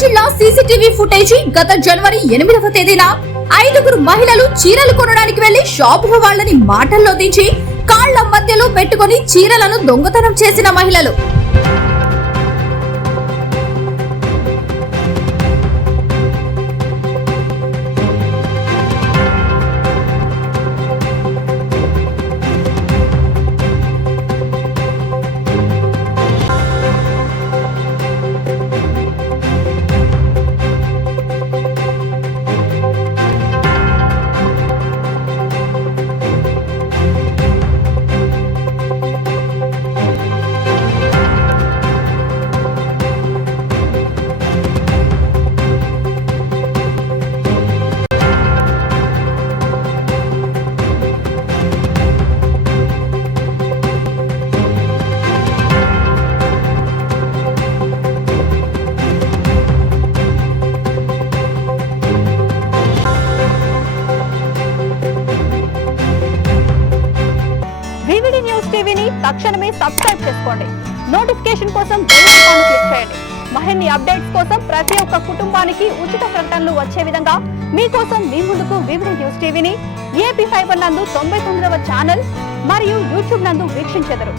జిల్లా CCTV footage గత జనవరి 8వ తేదీన 5గురు మహిళలు చీరలు కొనడానికి వెళ్లి షాపులో వాళ్ళని మాటల్లో దించి కాళ్ల మధ్యలో పెట్టుకుని చీరలను దొంగతనం చేసిన మహిళలు. వివిడి న్యూస్ టీవీని తక్షణమే సబ్స్క్రైబ్ చేసుకోండి. నోటిఫికేషన్ కోసం బెల్ ఐకాన్ క్లిక్ చేయండి. మరిన్ని అప్డేట్స్ కోసం ప్రతి ఒక్క కుటుంబానికి ఉచిత ప్రకటనలు వచ్చే విధంగా మీకోసం మీ ముందుకు వివిడి న్యూస్ టీవీని ఏపీ ఫైబర్ నందు 99వ ఛానల్ మరియు యూట్యూబ్ నందు వీక్షించెదరు.